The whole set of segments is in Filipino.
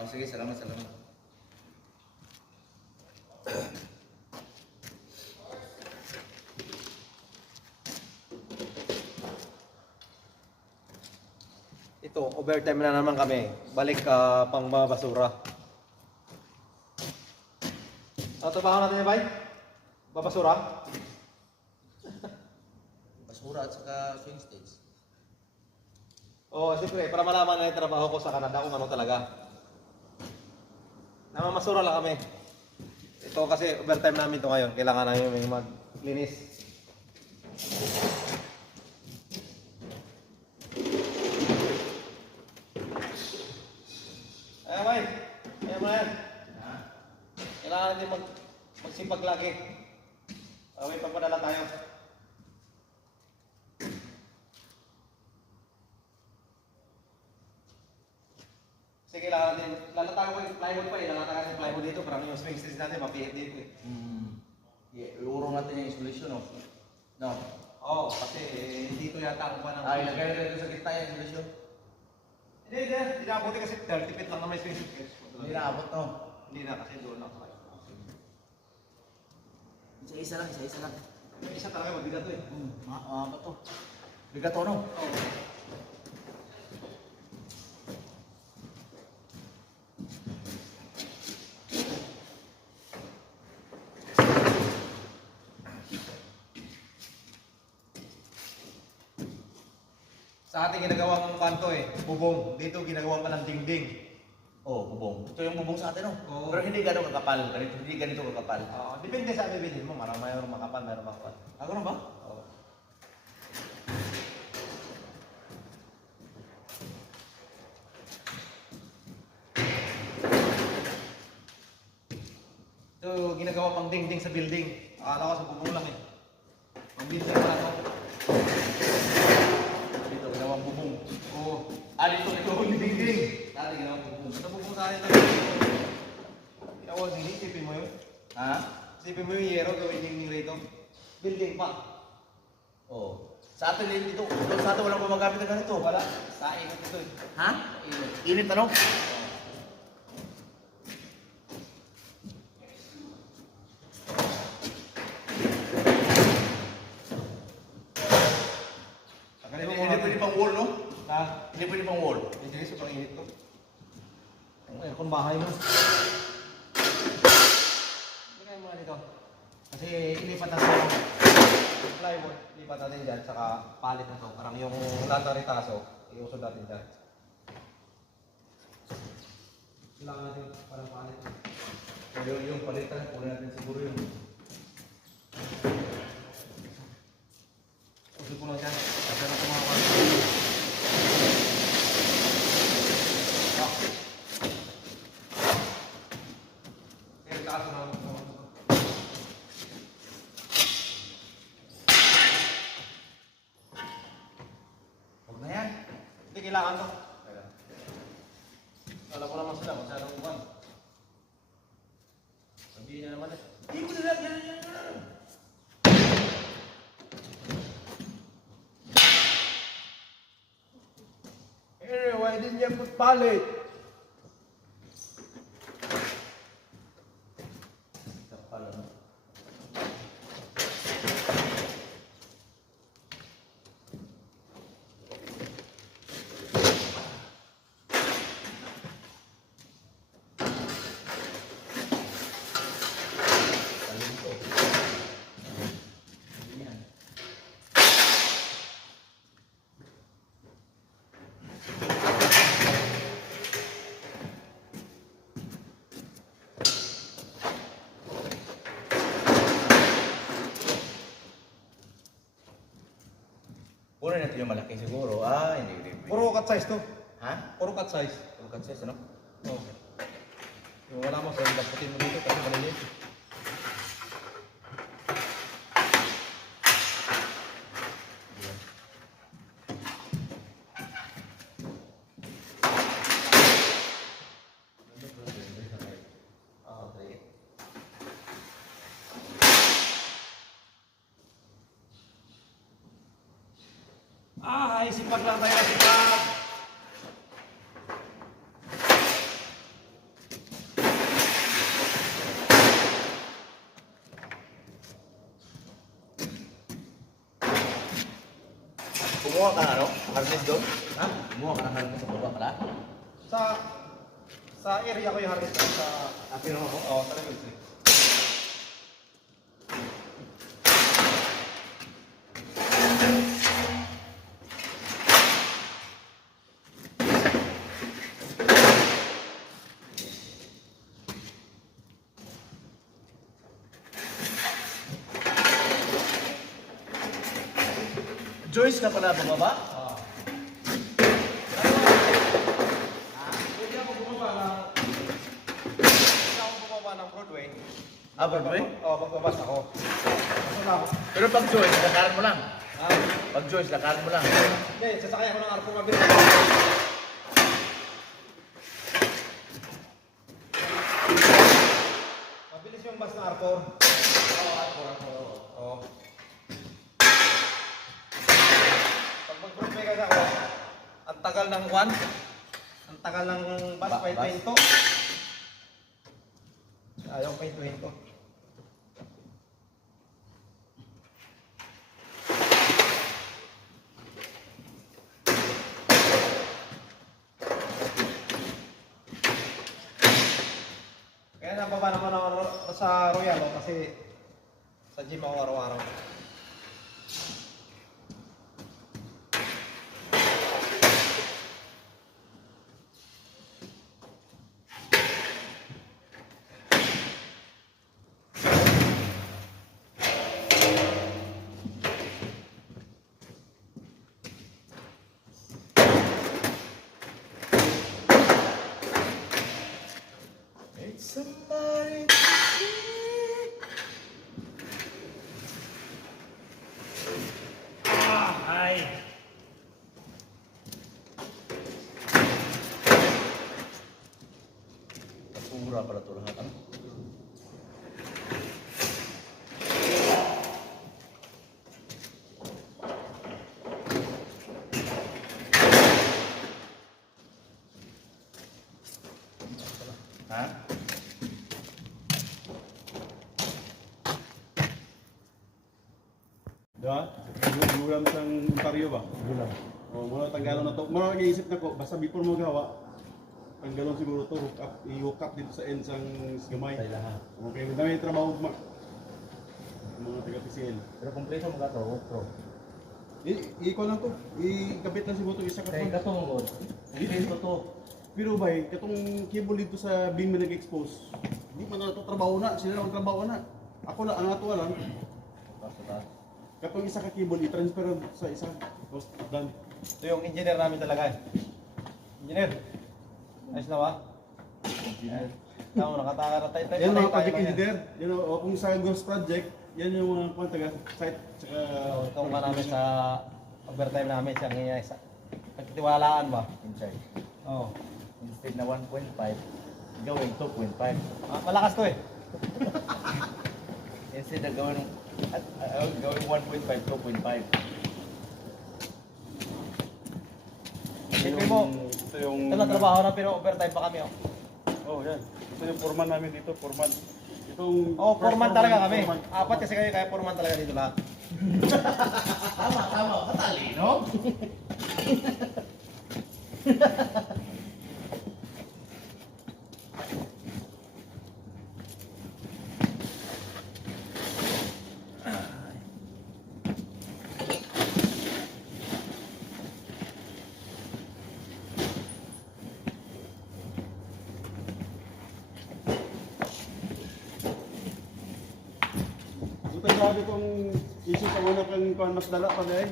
Oh, sige, salamat, salamat. Ito, overtime na naman kami. Balik pang mga basura. Ano trabaho natin yung bay? Babasura? Basura at saka swing stage. Oo, siyempre, para malaman na yung trabaho ko sa Canada kung ano talaga. Namamasura lang kami. Ito kasi overtime namin ito ngayon. Kailangan namin maglinis. Ayan, bay. Ayan mo na yan. Kailangan natin magsipag lagi. May pagpadala tayo. Sige, kailangan natin. Lalatagan ko yung plywood pa eh. Lalatagan yung plywood dito. Parang yung swing stage natin, mapihit dito eh. Iurong natin yung isolation, no? No? Oo, kasi dito yata ang pa ng... Ay, ilagay natin sa gitna yung isolation. Hindi. Hindi na abuti kasi 30 feet lang na may swing stage. Hindi na abot, no? Hindi na kasi doon lang. Isa-isa lang, isa-isa lang. Yung isa talaga mabigat to eh. Ba to? Bigat to, no? Oo. Sa ating ginagawang kanto eh, bubong. Dito ginagawa pa ng dingding. Bubong. Ito yung bubong sa atin, no? Oo. Pero hindi gano'ng kakapal. Hindi ganito kakapal. Depende sa bibilhin mo. Mayroong makapal, mayroong makapal. Ano ba? Oo. Ito ginagawa pang dingding sa building. Akala ko sa bubong lang eh. Ang building pala ito. Dito, ginawang bubong. Oo. Dito yung dingding. Dati ginawang bubong. Ito bubong sa akin lang. Ikaw, hindi. Isipin mo yun. Ha? Isipin mo yung yero gawin dingding rito. Building pa. Sa atin dito, doon sa atin walang gumagamit ng ganito. Wala. Sa ingat ito eh. Ha? Ingat. Init, ano? Hindi pwede pang wall, no? Ha? Hindi pwede pang wall. Hindi, sobrang init to. Ang aircon bahay mo. Ilagay mo na dito. Kasi ilipat natin yung plywood. Ilipat natin dyan, saka palit na to. Parang yung lataritaso, iusod natin dyan. Kailangan natin parang palit. Yung palitan, kunin natin siguro yun. Usod ko lang dyan. Kasi na mga palit. Kailangan to. Alam ko naman sila, masyadong buwan. Sabihin na naman eh. Hindi ko nila, yan. Why didn't you put pallet? Kunin natin yung malaki siguro. Hindi. Puro cut size to. Ha? Puro cut size. Puro cut size, ano? Oo. Yung wala mo, sa daputin mo dito kasi malilit. Ay, sipag lang tayo, sipag. Kumuha ka ano? Harness doon? Ha? Kumuha ka ng harness sa baba pala? Sa area ko yung harness ko sa... Akin ako? Oo, sa level 3. Joyce na pala bumaba? Pwede ako bumaba ng Broadway. Ah, Broadway? Oo, magbabas ako. Kaso na ako. Pero pag Joyce, lakaran mo lang. Ah, Pag Joyce, lakaran mo lang. hindi, sasakay ako ng arko mabilis. Mabilis yung bus na arko. Oo, arko. Oo. Pag mag-Broadway kasi ako, ang tagal ng one, ang tagal ng bus, Bus? pahinto. Ayaw pahinto. Kaya nababa naman ako sa Royal kasi sa gym ako araw-araw. It's somebody to see. Ay! Pura pala ito lahat. Ano? Ha? Diba? Gulam sa Ontario ba? Gulam. O, muna tanggalon na to. Muna nag-iisip na ko, basta before mo gawa, tanggalon siguro to, i-hook up dito sa end sang gamay. Sa ilaha. Okay, madami yung trabaho mga taga-PCL. Pero kompleto mo ka ito, pro. I-equal lang to. I-kapit lang siguro to isa ka Kaya to. ka ito mo. Kompleto to. Pero ba, katong cable dito sa beam na nag-expose, hindi man na to trabaho na, sila lang trabaho na. Ako lang, ang ato lang. Basta. Katong isa ka cable, i-transfer sa isa. Tapos, done. Ito yung engineer namin talaga. Engineer, ayos na ba? Tama, nakataka na tayo. Yan mga project engineer. Yan o kung sa Ghost Project, yan yung mga kung taga site. Tsaka, Itong ka namin sa overtime namin, siya ngayon isa. Pagkitiwalaan ba? In charge. Oo. Instead na 1.5, gawin 2.5. Malakas to eh. Instead na gawin 1.5, 2.5. Siyempre mo, ito yung... ito lang trabaho na pero overtime pa kami oh. Oh, yan. Ito yung foreman namin dito, foreman. Itong... Oo, foreman talaga kami. Foreman. Apat kasi kayo, kaya foreman talaga dito lahat. Tama, katalino. Ito sabi kong issue sa una kang mas dala pa dahil.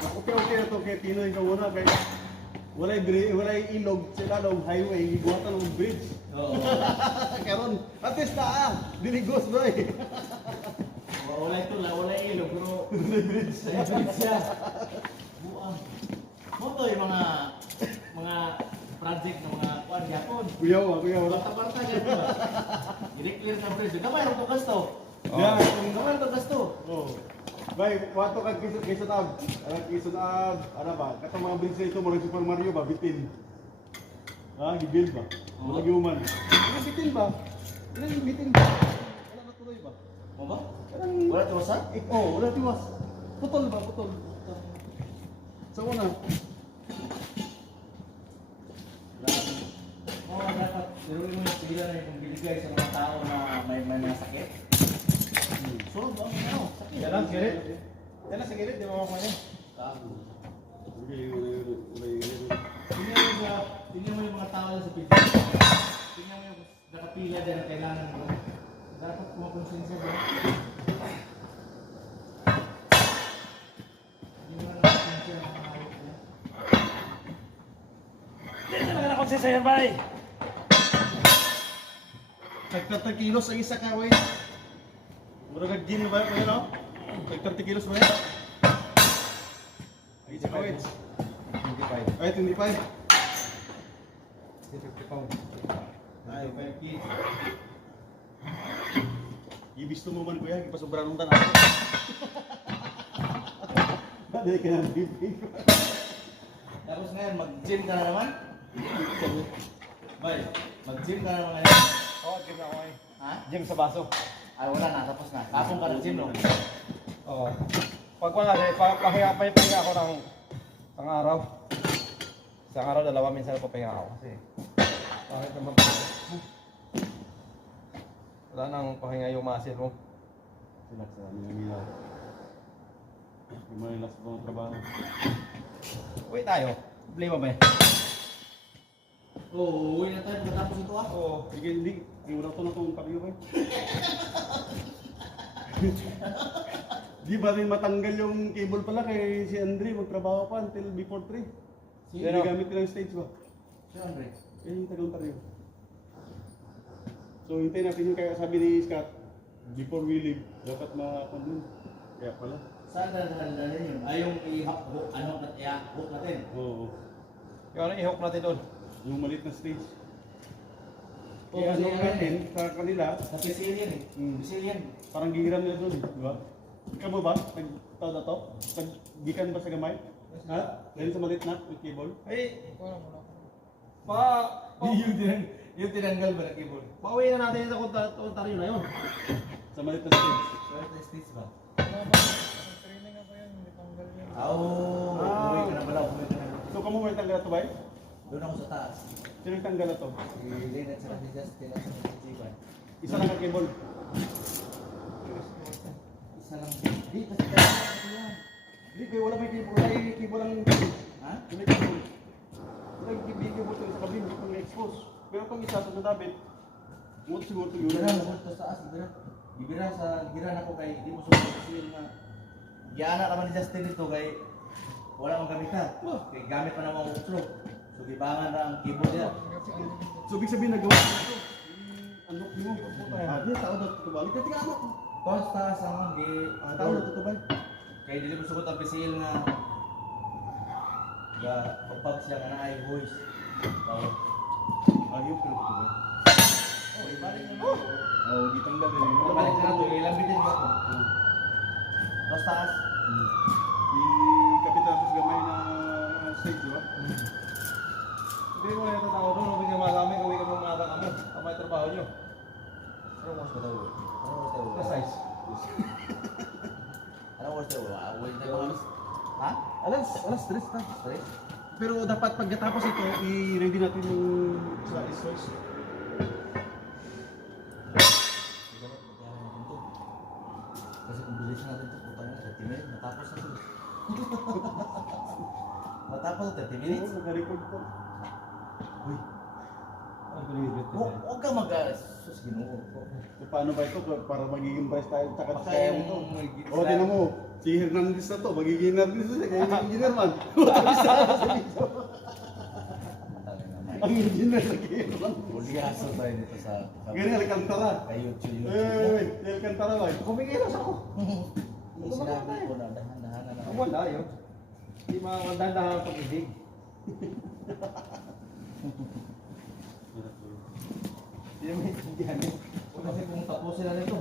Okay na to kay Pinoy ka muna kay walay ilog sila daw highway ibuhatan ng bridge. Oo. Karon at least diligos bro. Wala ito lang, wala ilog, pero bridge siya. Buang. Mo to yung mga project ng mga kuan yapon. Kuyaw. Barta-barta ka ba? I-declare na bridge. Gamay ro ko gasto. Yeah, Gamay ro gasto. oh. Bay, wato kag Quezon Ave. Quezon Ave, ano ba? Katong mga bridge na ito, mga Super Mario ba, bitin. Gibuild ba? Mga human. Bitin ba? Ilang bitin ba? Wala na tuloy ba? Mo ba? Ilang... Wala tuwasan? wala tiwas. Putol ba? Putol. Sa una. Oo, dapat siruin mo yung pila na yung biligay sa mga tao na may nasakit. Sunod ba? Ano? Sakit. Yan lang, sigaret. Yan lang, sigaret. Di ba makuha niya? Tingnan mo yung mga tao sa pila. Tingnan mo yung nakapila dyan na kailangan mo. Dapat kumakonsensya ba? Hindi mo na nakakonsensya ang mga hawak mo. Hindi na nakakonsensya yan, bay. Tag 30 kilos ang isa ka, wey. Mura gym na ba yun, no? Tag 30 kilos ba yan? Ang isa ka, wey. 25. Ay, 25. 50 pounds. Ay, 5 kids. Ibisto mo man, kuya. Ipasobrahan ng tanan. Hindi ka na bibig. Tapos ngayon, mag-gym ka na naman? Bay, mag-gym ka na naman ngayon? Oo, gym na ako eh. Ha? Gym sa baso. Ay, wala na. Tapos na. Kapong ka ng gym, no? Oo. Pag wala, pahinga ako ng isang araw. Isang araw, dalawa, minsan papahinga ako. Kasi, bakit naman pa? Wala nang pahinga yung muscle mo. Sila sa amin ang ilaw. Yung mga ilas sa mga trabaho. Uwi tayo. Problema ba eh? Oo, uwi na tayo pagkatapos ito ah. Oo. Sige, hindi. Iwala ko na itong pariyo, eh. Di ba rin matanggal yung cable pala kay si Andre magtrabaho pa until before 3. Si Hindi gamit nilang stage ba? Andre. Eh, yung tagang pariyo. So, hintayin natin yung kaya sabi ni Scott, before we leave, dapat ma-convince. Kaya pala. Saan dalhin yun? Ay, yung i-hook, ano, i-hook natin. Oo. Yung ano, i-hook natin doon. Yung maliit na stage. Oo, Kaya ano kasi ano natin sa kanila, Sa Pisilyan eh. Pisilyan. parang gigiram nila doon, di ba? Ikaw mo ba? Nagtao na to? Naggikan ba sa gamay? Ha? Dahil sa maliit na with cable? Ay, Yung tinanggal ba na keyboard? pauwi na natin yung kontaryo na yun. Sa maliit na stage. Wala na stage ba? Training ako yan, hindi tanggal yan. Umuwi ka na pala, umuwi ka na. So, kamo may tanggal na to ba? Doon ako sa taas. Sino yung tanggal na to? Si Lynn at saka si Justin at saka si Jivan. Isa lang ang cable. Isa lang. Di, kasi tayo yan. Hindi, kaya wala may cable. Wala yung cable ang Ha? Wala yung cable. Wala yung cable sa kabin, hindi pang expose. Pero kung isa sa David, ngot siguro ito yun. Ibira mo sa taas, ibira. Ibira na ko kay, di mo sumunod kasi yung na. Giana naman ni Justin dito kay wala mang gamitan. Kay gamit pa naman ang flow. So gibangan na ang keyboard niya. So, ibig sabihin nagawa ko ito. Unlock mo. Di, tao na ito ba? Ika, tika, unlock. Basta sa mga Tao na ito ba? kay dili mo sugot ang pisil nga kapag siya nga na ay voice. So, Ayun, pero ito ba? oh, ibalik na mo. Oo, di tanggal rin. Ibalik na to, ilambitin mo. Tapos taas. Ikapit natin sa gamay na stage, di ba? Hindi ko na yung tao doon, huwag niya magamit, huwag ka mong maaga kamo. Tama yung trabaho niyo. Anong oras ba daw? Anong oras daw? Na size. Anong oras daw? Wait na ba? Ha? Alas 3 na. Sorry? Pero dapat pagkatapos ito, i-ready natin yung sa source. Kasi kung bilisan natin ito, putang na 30 minutes, matapos na ito. Matapos na 30 minutes. Oo, naka-record ko. Uy, Ang pinibit ko yan. huwag ka sus, ginoo. So, paano ba ito? Para magiging price tayo tsaka Baka sa yung ito. may- O, tinan mo. Si Hernandez na to. Magiging Hernandez na siya. Kaya yung engineer man. Ang engineer sa Hernandez. Bulyaso tayo dito sa Ganyan, Alcantara. kay YouTube. Eh, Alcantara ba? Kumikilos ako. Yung sinabi ko na dahan-dahan na Ang wala yun. Hindi makakandaan ang pag-ibig. Hindi mo maintindihan yun. Kasi kung tapusin na nito,